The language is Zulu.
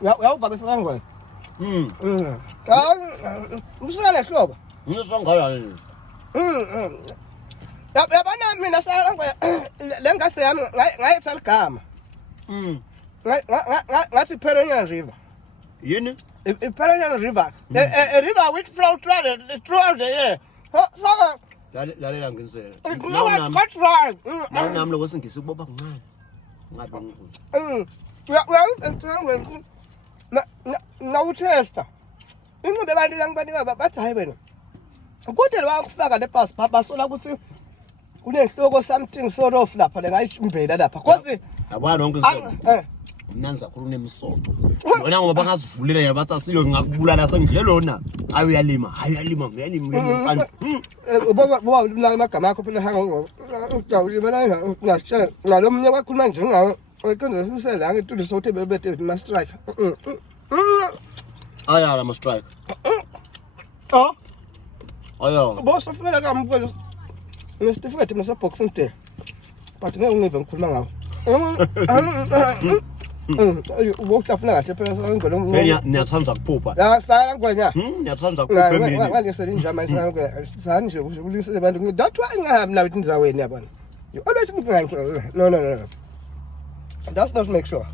Uyawubhaka isangwe. Usale hlobo. Ngisongaya. Yabona mina sangwe lengathi yami ngayetha ligama. Ngathi Perennial River. Yini? Perennial River. A river which flows throughout the year. So lalela nginisela. That's right. Nami lokho singise kuboba kuncane. Ngabe Uyawufuna na utesta. Inqobe abantu langibanika bathi hayi wena. Kodwa wakufaka le bus basola ukuthi kunenhloko something sort of lapha le ngayichimbela lapha. Because yabona nonke izinto. Mnanzi kakhulu nemisoco. Wena ngoba bangazivulela yabathi asilo ngakubulala sengidle lona. Hayi uyalima, ngiyalima. Boba amagama akho phela hanga ujawulima la ngasho nalomnye wakhuluma nje ngawo oyiqonda sisela ngetulo sothi bebethe ma strike. Aya ma strike. Aya. Boss ufuna kamphela. Ngesitifiketi mase boxing day. But ngeke ungive ngikhuluma ngawo. Ubufuna kahle phela sangolo. Niyathanda ukuphupha. Ya sala ngwenya. Niyathanda ukuphupha emini. Ngalesela injama sangwe sanje ulisele abantu. That's why ngihamba nawe indzaweni yabona. You always think no. That's not make sure.